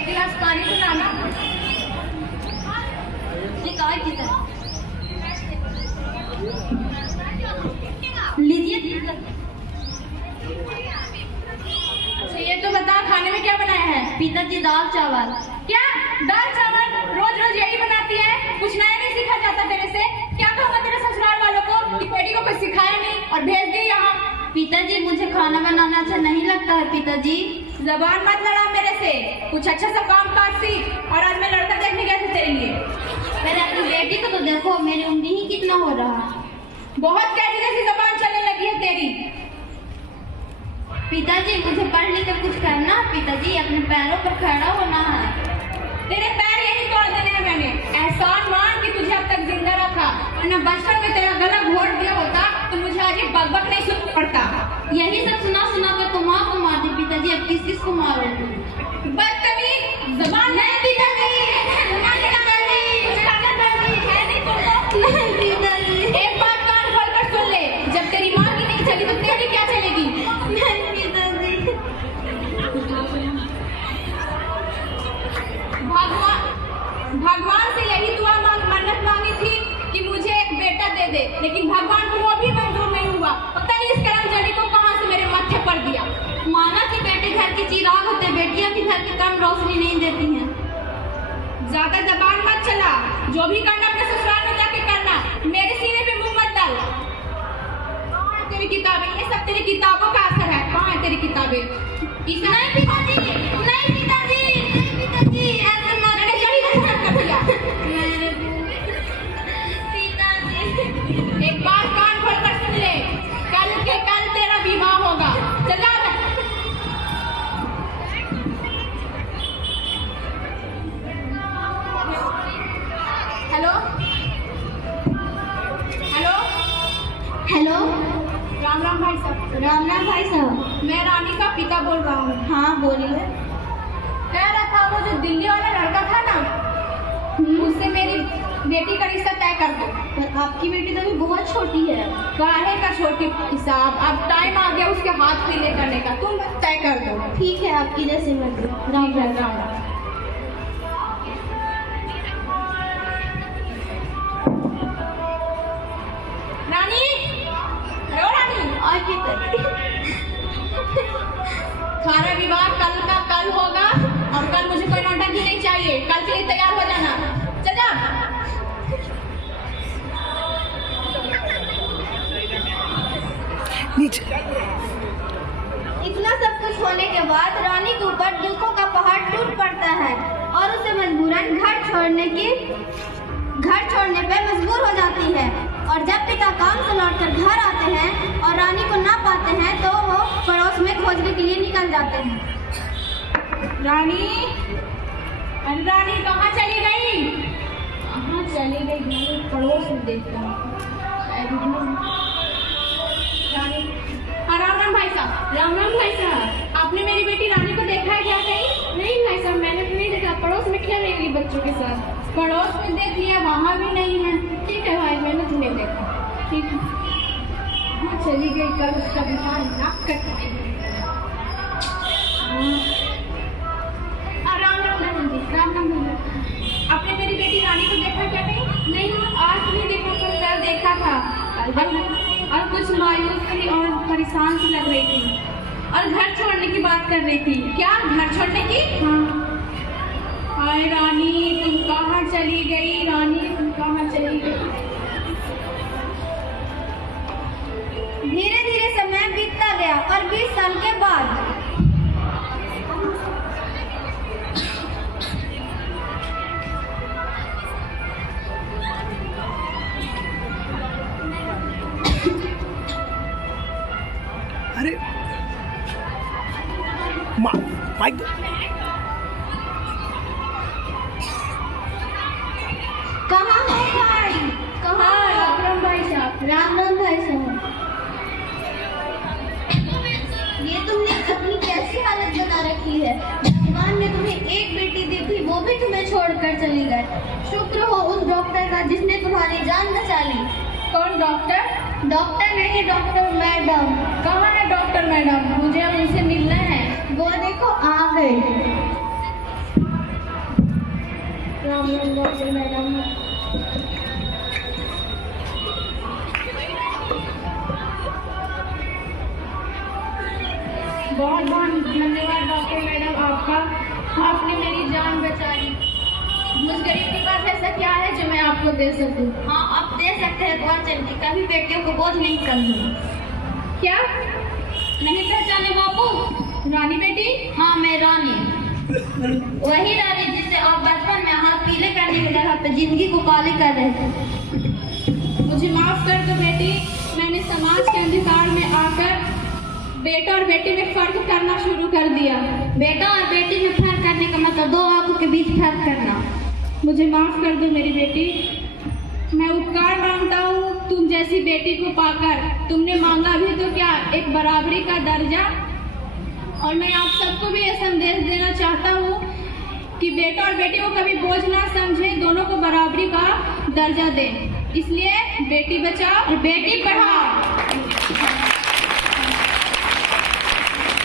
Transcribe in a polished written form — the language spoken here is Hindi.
एक गिलास पानी तो लाना। लीजिए। अच्छा ये तो बता खाने में क्या बनाया है? पिताजी दाल चावल। क्या दाल चावल रोज रोज यही बनाती है? कुछ नया नहीं सीखा जाता तेरे से? क्या कहूँगा तेरे ससुराल वालों को कि बेटी को कुछ सिखाया नहीं और भेज दी यहाँ? पिताजी मुझे खाना बनाना अच्छा नहीं लगता है पिताजी। जबान मत लड़ा मेरे से, कुछ अच्छा सा काम काज सीख। और आज मैं लड़का देखने गया था तेरे लिए। पहले अपनी बेटी को तो देखो, मेरी उम्र ही कितना हो रहा। बहुत कैसी जैसी जबान चलने लगी है तेरी। पिताजी मुझे पढ़ लिख कर कुछ करना। पिताजी अपने पैरों पर खड़ा होना है। तेरे पैर यही तोड़ देने हैं मैंने। एहसान मान कि तुझे अब तक जिंदा रखा, वरना बचपन में तेरा गला घोट दिया होता तो मुझे आज ये बकबक नहीं सुनना पड़ता। यही सब सुना सुना कर तुम को मार दी पिताजी। अब किस किस को मारोगे? बदतमीज, जबान नहीं पिताजी। एक बात कान खोल कर सुन ले, जब तेरी माँ की नहीं चली तो तेरी क्या चलेगी? भगवान से यही दुआ मन्नत मांगी थी कि मुझे एक बेटा दे दे, लेकिन भगवान को वो भी मंजूर नहीं हुआ। पता नहीं इस करमजनी को कहां से मेरे माथे पर दिया। माना कि बेटे घर के चिराग होते, बेटियां भी घर की कम रोशनी नहीं देती हैं। ज्यादा जबान मत चला, जो भी करना अपने ससुराल में जाके करना, मेरे सीने पे मुंह मत डाल। कहाँ है तेरी किताबें? ये सब तेरी किताबों का असर है। कहाँ है तेरी किताबें? नहीं पिताजी, नहीं पिताजी, नहीं पिताजी, ऐसे मत। मैंने यही नसीहत कर दिया। पिताजी एक बात कान खोल कर सुन ले, कल के कल तेरा विवाह होगा। चल जा। Hello hello hello. Ram Ram भाई साहब। राम राम भाई साहब। मैं रानी का पिता बोल रहा हूँ। हाँ बोलिए। कह रहा था वो जो दिल्ली वाला लड़का था ना, उससे मेरी बेटी का रिश्ता तय कर दो। पर आपकी बेटी तो अभी बहुत छोटी है। काहे का छोटी हिसाब, अब टाइम आ गया उसके हाथ पीले करने का। तुम तय कर दो। ठीक है आपकी जैसी मर्जी। राम राम राम। रानी, हेलो रानी। और पिताजी हमारा विवाह कल का कल होगा और कल मुझे कोई नौटंकी नहीं चाहिए। कल के लिए तैयार हो जाना। चल जा। नीचे। इतना सब कुछ होने के बाद रानी के ऊपर दुखों का पहाड़ टूट पड़ता है और उसे मजबूरन घर छोड़ने पे मजबूर हो जाती है। और जब पिता काम से लौटकर घर आते हैं और रानी को ना पाते हैं तो वो पड़ोस में खोजने के लिए निकल जाते हैं। रानी, अरे रानी कहाँ चली गई? कहाँ चली गई? पड़ोस में देखता हूँ। रानी, राम राम भाई साहब। राम राम भाई साहब। आपने मेरी बेटी रानी को देखा है क्या कहीं? नहीं भाई साहब, मैंने तो नहीं देखा। पड़ोस में खेल रही बच्चों के साथ। पड़ोस में देख लिया, वहाँ भी नहीं है। ठीक है भाई, मैंने तुम्हें देखा। ठीक है। हाँ चली गई, कल उसका विवाह नाक कट। राम राम राम राम। आपने मेरी बेटी रानी को देखा क्या कहीं? नहीं, आज नहीं देखा, पर कल देखा था। और कुछ मायूस थी और परेशान सी लग रही थी और घर छोड़ने की बात कर रही थी। क्या घर छोड़ने की? हाँ। हाय रानी, तुम कहाँ चली गई? रानी तुम कहाँ चली गई? धीरे धीरे समय बीतता गया और 20 साल के बाद अरे माइक दो। कहाँ है भाई? कहाँ? राम राम भाई साहब। राम राम भाई साहब। ये तुमने अपनी कैसी हालत बना रखी है? भगवान ने तुम्हें एक बेटी दी थी, वो भी तुम्हें छोड़कर चली गई। शुक्र हो उस डॉक्टर का जिसने तुम्हारी जान बचा ली। कौन डॉक्टर? डॉक्टर नहीं, डॉक्टर मैडम। कहाँ है डॉक्टर मैडम? मुझे अब उनसे मिलना है। वो देखो आ गई। Doctor madam. बहुत बहुत धन्यवाद डॉक्टर मैडम आपका, आपने मेरी जान बचा ली। मुझ गरीब के पास ऐसा क्या है जो मैं आपको दे सकूं? हाँ, आप दे सकते हैं दुआ चंदी, कभी बेटियों को बोझ नहीं करनी। क्या नहीं पहचाने बाबू? रानी बेटी? हाँ, मैं रानी, वही रानी जिससे आप बचपन में हाथ पीले करने की जगह पे जिंदगी को काले कर रहे थे। मुझे माफ कर दो बेटी, मैंने समाज के अंधकार में आकर बेटा और बेटी में फर्क करना शुरू कर दिया। बेटा और बेटी में फर्क करने का मतलब दो आंखों के बीच फर्क करना। मुझे माफ कर दो मेरी बेटी, मैं उपकार मांगता हूँ तुम जैसी बेटी को पाकर। तुमने मांगा भी तो क्या, एक बराबरी का दर्जा। और मैं आप सबको भी ये संदेश देना चाहता हूँ कि बेटा और बेटी को कभी बोझ ना समझे, दोनों को बराबरी का दर्जा दें। इसलिए बेटी बचाओ और बेटी पढ़ाओ।